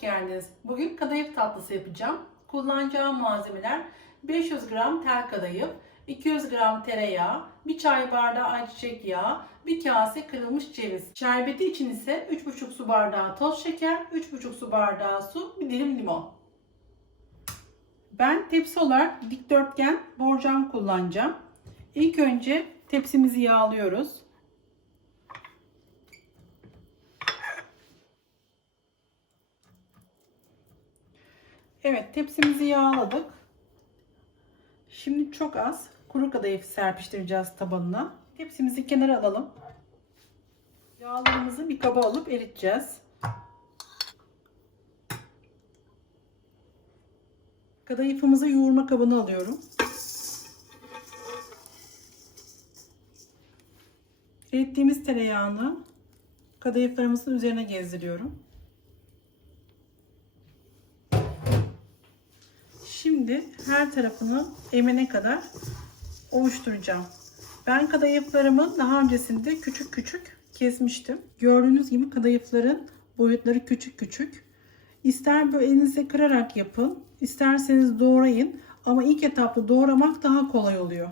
geldiniz. Bugün kadayıf tatlısı yapacağım. Kullanacağım malzemeler 500 gram tel kadayıf, 200 gram tereyağı, 1 çay bardağı ayçiçek yağı, 1 kase kırılmış ceviz. Şerbeti için ise 3,5 su bardağı toz şeker, 3,5 su bardağı su, bir dilim limon. Ben tepsi olarak dikdörtgen borcam kullanacağım. İlk önce tepsimizi yağlıyoruz. Evet tepsimizi yağladık. Şimdi çok az kuru kadayıf serpiştireceğiz tabanına. Tepsimizi kenara alalım. Yağlarımızı bir kaba alıp eriteceğiz. Kadayıfımızı yoğurma kabına alıyorum. Erittiğimiz tereyağını kadayıflarımızın üzerine gezdiriyorum. Şimdi her tarafını emene kadar oluşturacağım. Ben kadayıflarımı daha öncesinde küçük küçük kesmiştim. Gördüğünüz gibi kadayıfların boyutları küçük küçük. İster böyle elinizle kırarak yapın, isterseniz doğrayın ama ilk etapta doğramak daha kolay oluyor.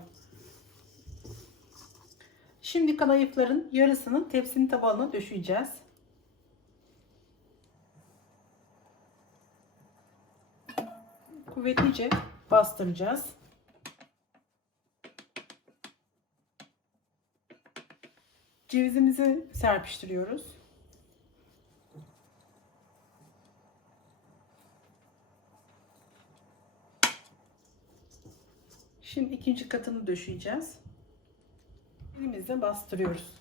Şimdi kadayıfların yarısını tepsinin tabanına döşeyeceğiz. Kuvvetlice bastıracağız. Cevizimizi serpiştiriyoruz. Şimdi ikinci katını döşeyeceğiz. Elimizle bastırıyoruz.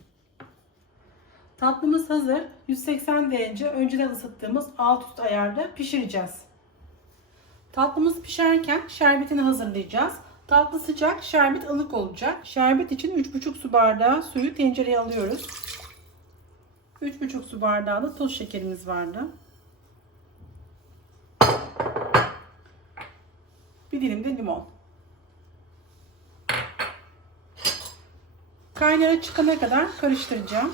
Tatlımız hazır. 180 derece önceden ısıttığımız alt üst ayarda pişireceğiz. Tatlımız pişerken şerbetini hazırlayacağız. Tatlı sıcak, şerbet ılık olacak. Şerbet için 3,5 su bardağı suyu tencereye alıyoruz. 3,5 su bardağı da toz şekerimiz vardı. Bir dilim de limon. Kaynara çıkana kadar karıştıracağım.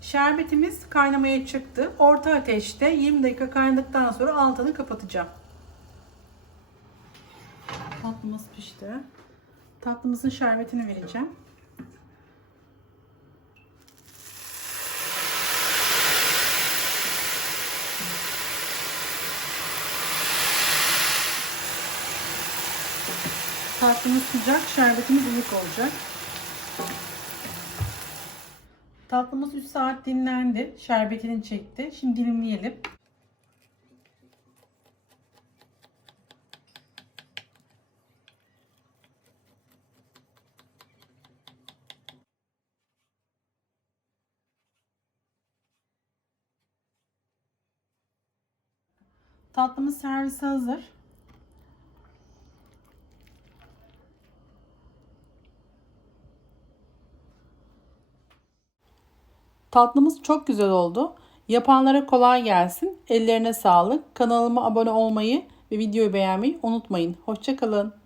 Şerbetimiz kaynamaya çıktı. Orta ateşte 20 dakika kaynadıktan sonra altını kapatacağım. Tatlımız pişti. Tatlımızın şerbetini vereceğim. Tatlımız sıcak, şerbetimiz ılık olacak. Tatlımız 3 saat dinlendi. Şerbetini çekti. Şimdi dilimleyelim. Tatlımız servise hazır. Tatlımız çok güzel oldu. Yapanlara kolay gelsin. Ellerine sağlık. Kanalıma abone olmayı ve videoyu beğenmeyi unutmayın. Hoşçakalın.